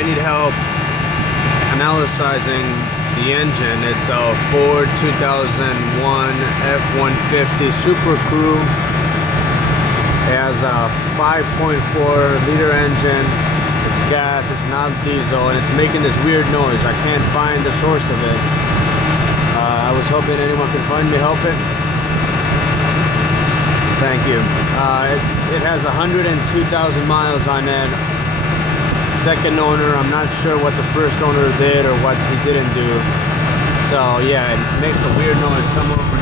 I need help analyzing the engine. It's a Ford 2001 F-150 Supercrew. It has a 5.4 liter engine. It's gas, it's not diesel, and it's making this weird noise. I can't find the source of it. I was hoping anyone could find me, help it. Thank you. It has 102,000 miles on it. Second owner, I'm not sure what the first owner did or what he didn't do. So yeah, it makes a weird noise somewhere over